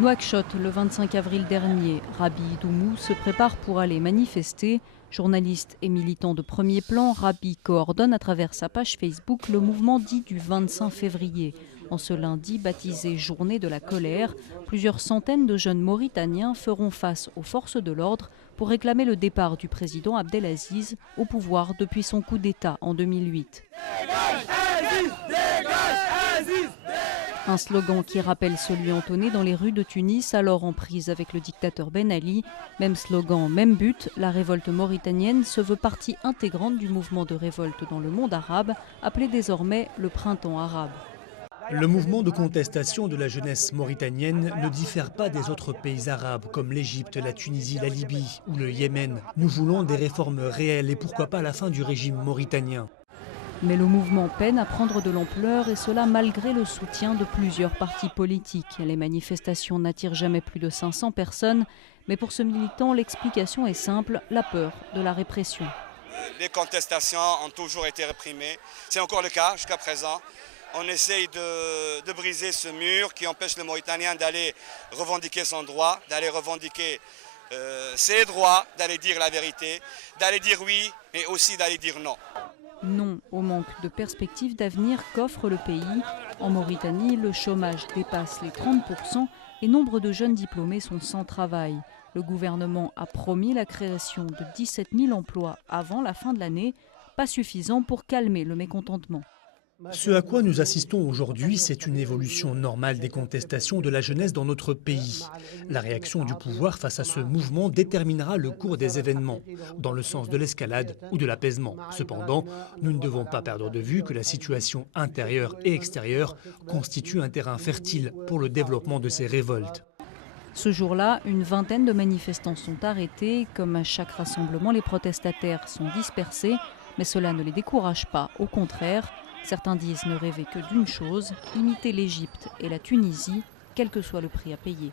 Nouakchott, le 25 avril dernier, Rabi Idoumou se prépare pour aller manifester. Journaliste et militant de premier plan, Rabi coordonne à travers sa page Facebook le mouvement dit du 25 février. En ce lundi, baptisé Journée de la colère, plusieurs centaines de jeunes Mauritaniens feront face aux forces de l'ordre pour réclamer le départ du président Abdelaziz au pouvoir depuis son coup d'État en 2008. Un slogan qui rappelle celui entonné dans les rues de Tunis, alors en prise avec le dictateur Ben Ali. Même slogan, même but, la révolte mauritanienne se veut partie intégrante du mouvement de révolte dans le monde arabe, appelé désormais le printemps arabe. Le mouvement de contestation de la jeunesse mauritanienne ne diffère pas des autres pays arabes comme l'Égypte, la Tunisie, la Libye ou le Yémen. Nous voulons des réformes réelles et pourquoi pas la fin du régime mauritanien. Mais le mouvement peine à prendre de l'ampleur et cela malgré le soutien de plusieurs partis politiques. Les manifestations n'attirent jamais plus de 500 personnes, mais pour ce militant, l'explication est simple, la peur de la répression. Les contestations ont toujours été réprimées, c'est encore le cas jusqu'à présent. On essaye de briser ce mur qui empêche le Mauritanien d'aller revendiquer son droit, d'aller revendiquer ses droits, d'aller dire la vérité, d'aller dire oui, mais aussi d'aller dire non. Non au manque de perspectives d'avenir qu'offre le pays. En Mauritanie, le chômage dépasse les 30% et nombre de jeunes diplômés sont sans travail. Le gouvernement a promis la création de 17 000 emplois avant la fin de l'année, pas suffisant pour calmer le mécontentement. Ce à quoi nous assistons aujourd'hui, c'est une évolution normale des contestations de la jeunesse dans notre pays. La réaction du pouvoir face à ce mouvement déterminera le cours des événements, dans le sens de l'escalade ou de l'apaisement. Cependant, nous ne devons pas perdre de vue que la situation intérieure et extérieure constitue un terrain fertile pour le développement de ces révoltes. Ce jour-là, une vingtaine de manifestants sont arrêtés. Comme à chaque rassemblement, les protestataires sont dispersés, mais cela ne les décourage pas, au contraire. Certains disent ne rêver que d'une chose, imiter l'Égypte et la Tunisie, quel que soit le prix à payer.